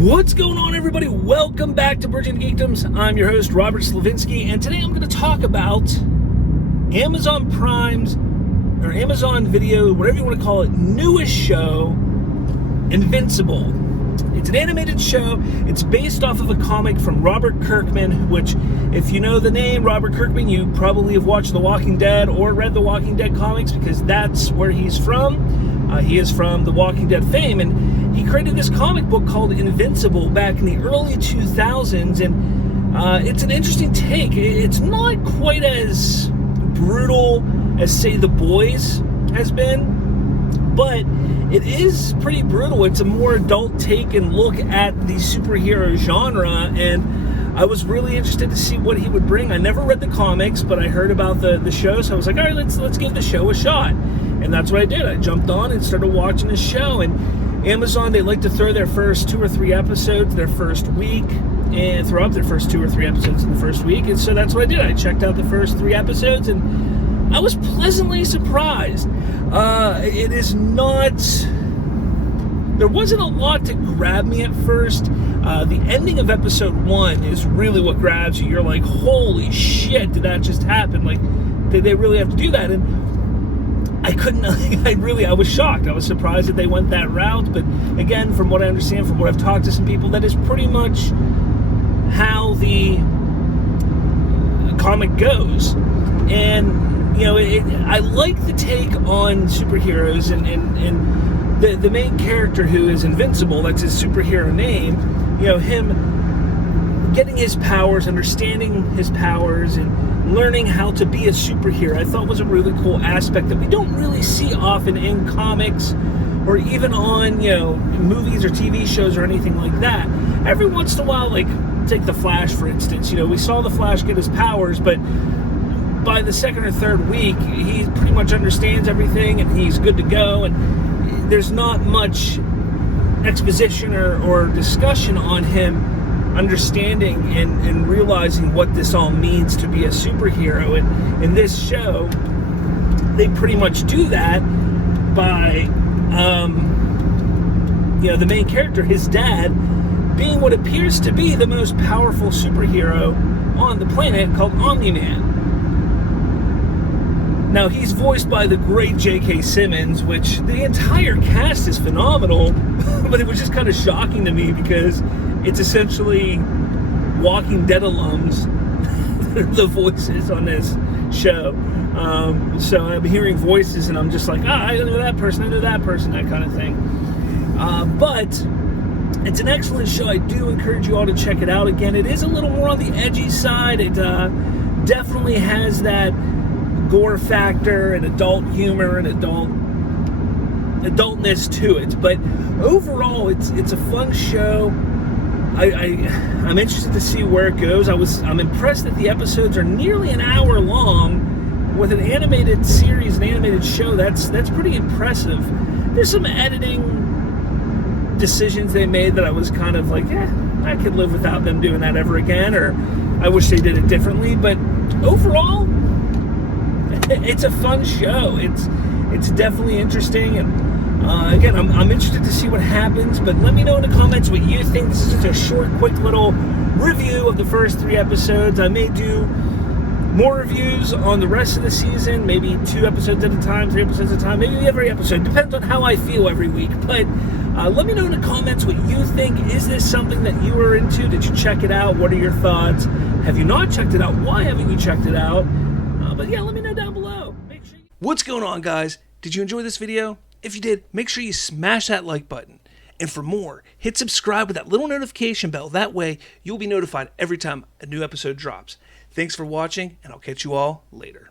What's going on, everybody? Welcome back to Bridging Geekdoms. I'm your host, Robert Slavinsky, and today I'm going to talk about Amazon Prime's, or Amazon Video, whatever you want to call it, newest show, Invincible. It's an animated show. It's based off of a comic from Robert Kirkman, which, if you know the name Robert Kirkman, you probably have watched The Walking Dead or read The Walking Dead comics, because that's where he's from. He is from The Walking Dead fame, and he created this comic book called Invincible back in the early 2000s, and it's an interesting take. It's not quite as brutal as, say, The Boys has been, but it is pretty brutal. It's a more adult take and look at the superhero genre, and I was really interested to see what he would bring. I never read the comics, but I heard about the show, so I was like, all right, let's give the show a shot. And that's what I did. I jumped on and started watching the show. And Amazon, they like to throw their first 2 or 3 episodes their first week, and throw up their first 2 or 3 episodes in the first week. And so that's what I did. I checked out the first 3 episodes, and I was pleasantly surprised. It is not... There wasn't a lot to grab me at first. The ending of episode 1 is really what grabs you. You're like, holy shit, did that just happen? Like, did they really have to do that? And I couldn't, I was shocked. I was surprised that they went that route. But again, from what I understand, from what I've talked to some people, that is pretty much how the comic goes. And, you know, I like the take on superheroes, and the main character who is Invincible, that's his superhero name, you know, him getting his powers, understanding his powers, and learning how to be a superhero, I thought was a really cool aspect that we don't really see often in comics or even on, you know, movies or TV shows or anything like that. Every once in a while, like, take The Flash, for instance. You know, we saw The Flash get his powers, but by the 2nd or 3rd week, he pretty much understands everything and he's good to go, and there's not much exposition or discussion on him understanding and realizing what this all means to be a superhero. And in this show, they pretty much do that by, you know, the main character, his dad, being what appears to be the most powerful superhero on the planet, called Omni-Man. Now, he's voiced by the great J.K. Simmons, which the entire cast is phenomenal, but it was just kind of shocking to me because it's essentially Walking Dead alums, the voices on this show. So I'm hearing voices and I'm just like, I know that person, that kind of thing. But it's an excellent show. I do encourage you all to check it out. Again, it is a little more on the edgy side. It definitely has that gore factor and adult humor and adultness to it. But overall, it's a fun show. I'm interested to see where it goes. I'm impressed that the episodes are nearly an hour long. With an animated series, an animated show, that's pretty impressive. There's some editing decisions they made that I was kind of like, I could live without them doing that ever again, or I wish they did it differently. But overall, it's a fun show. It's definitely interesting, and again, I'm interested to see what happens, but let me know in the comments what you think. This is just a short, quick little review of the first 3 episodes. I may do more reviews on the rest of the season, maybe 2 episodes at a time, 3 episodes at a time, maybe every episode. Depends on how I feel every week. But let me know in the comments what you think. Is this something that you are into? Did you check it out? What are your thoughts? Have you not checked it out? Why haven't you checked it out? But yeah, let me know down below. Make sure What's going on, guys? Did you enjoy this video? If you did, make sure you smash that like button. And for more, hit subscribe with that little notification bell. That way, you'll be notified every time a new episode drops. Thanks for watching, and I'll catch you all later.